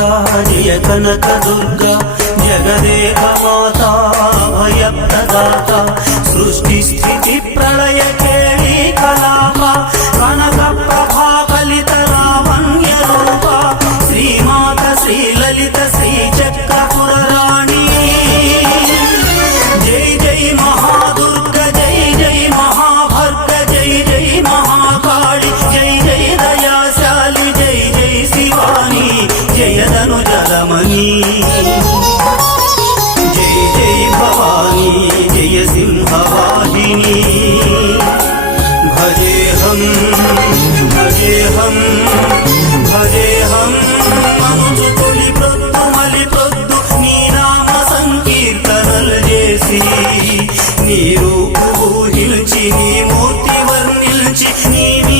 దుర్గా కనక దుర్గా జగదేక మాత భయప్రదాత సృష్టి స్థితి ప్రళయకే జయదను జలమణి జయ జయ భవాని జయ సింహవాహిని. భజేహం భజేహం భజేహం మనుజు తొలి ప్రొద్దు మలి ప్రొద్దు నీ నామ సంకీర్తనలు చేసి. నీ రూపు ఊహించి నీ మూర్తి వర్ణిల్చి నీ